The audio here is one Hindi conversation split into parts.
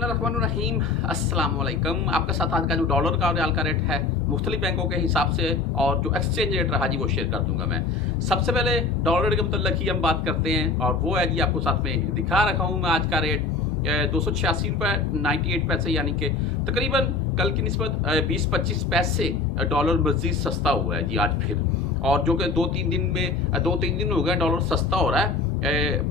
बिस्मिल्लाहिर्रहमानिर्रहीम अस्सलाम वालेकुम। आपके साथ आज का जो डॉलर का और रियाल का रेट है मुख्तलिफ बैंकों के हिसाब से और जो एक्सचेंज रेट रहा जी वो शेयर कर दूंगा मैं। सबसे पहले डॉलर रेट के मतलब ही हम बात करते हैं और वो है जी आपको साथ में दिखा रखा हूँ मैं आज का रेट 286 रुपये 98 पैसे, यानी कि तकरीबन कल की निस्बत 20-25 पैसे डॉलर मज़ीद सस्ता हुआ है जी आज फिर। और जो कि 2-3 दिन हो गए डॉलर सस्ता हो रहा है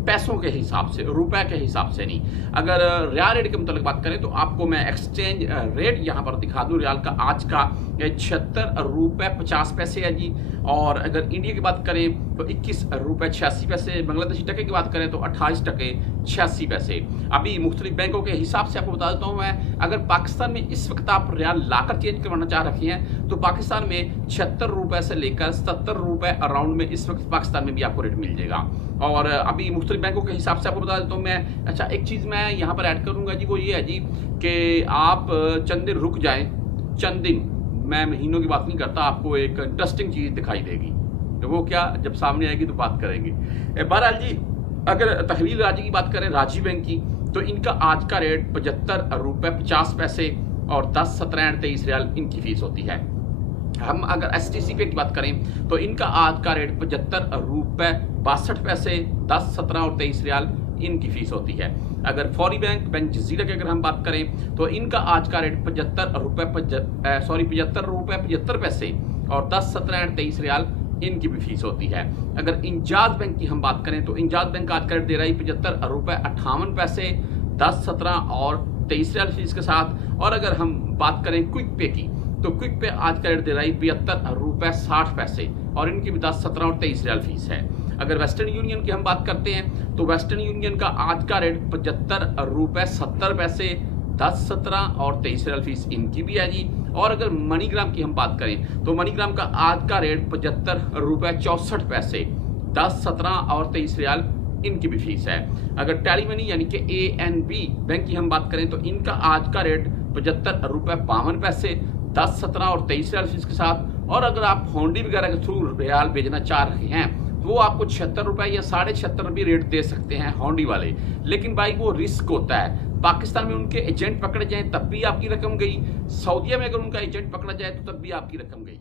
पैसों के हिसाब से, रुपए के हिसाब से नहीं। अगर रियाल रेट के मतलब बात करें तो आपको मैं एक्सचेंज रेट यहाँ पर दिखा दूँ। रियाल का आज का 76 रुपये 50 पैसे है जी। और अगर इंडिया की बात करें तो 21 रुपये 86 पैसे, बांग्लादेशी टके की बात करें तो 28 टके 86 पैसे। अभी मुख्तलिफ बैंकों के हिसाब से आपको बता देता हूँ मैं। अगर पाकिस्तान में इस वक्त आप रियाल लाकर चेंज करवाना चाह रखे हैं तो पाकिस्तान में 76 रुपये से लेकर 70 रुपये अराउंड में इस वक्त पाकिस्तान में भी आपको रेट मिल जाएगा। और अभी मुख्तलिफ बैंकों के हिसाब से आपको बता देता हूँ मैं। अच्छा, एक चीज़ मैं यहाँ पर ऐड करूँगा जी, वो ये है जी कि आप चंद दिन रुक जाएं, चंद दिन, मैं महीनों की बात नहीं करता, आपको एक इंटरेस्टिंग चीज़ दिखाई देगी। तो वो क्या, जब सामने आएगी तो बात करेंगे। बहरहाल जी, अगर तहवील राजी की बात करें, राजी बैंक की, तो इनका आज का रेट 75 रुपये 50 पैसे और 10, 17 एंड 23 रियाल इनकी फीस होती है। हम अगर STC पे की बात करें तो इनका आज का रेट 75 रुपये 62 पैसे, 10, 17 और 23 रियाल इनकी फीस होती है। अगर फौरी बैंक जजीरा की अगर हम बात करें तो इनका आज का रेट 75 रुपये 75 पैसे और 10, 17 और 23 रियाल इनकी भी फीस होती है। अगर इंजाज बैंक की हम बात करें तो इंजाज बैंक आज का रेट दे रहा है 75 रुपये 58 पैसे, 10, 17 और 23 रियाल फीस के साथ। और अगर हम बात करें क्विक पे की तो क्विक पे आज का रेट दे रहा है 72 रुपये 60 पैसे और इनकी भी 10, 17 और 23 रियाल फीस है। अगर वेस्टर्न यूनियन की हम बात करते हैं तो वेस्टर्न यूनियन का आज का रेट 75 रुपये 70 पैसे, 10, 17 और 23 रियाल फीस इनकी भी है जी। और अगर मनीग्राम की हम बात करें तो मनीग्राम का आज का रेट 75 रुपये 64 पैसे, 10, 17 और 23 रियाल इनकी भी फीस है। अगर टेलीमनी यानी कि ANB बैंक की हम बात करें तो इनका आज का रेट 75 रुपये 52 पैसे, 10, 17 और 23 रियाल फीस के साथ। और अगर आप होंडी वगैरह के थ्रू रियाल भेजना चाह रहे हैं तो वो आपको 76 रुपये या 76.5 भी रेट दे सकते हैं होंडी वाले। लेकिन भाई वो रिस्क होता है। पाकिस्तान में उनके एजेंट पकड़े जाएं तब भी आपकी रकम गई, सऊदीया में अगर उनका एजेंट पकड़ा जाए तो तब भी आपकी रकम गई।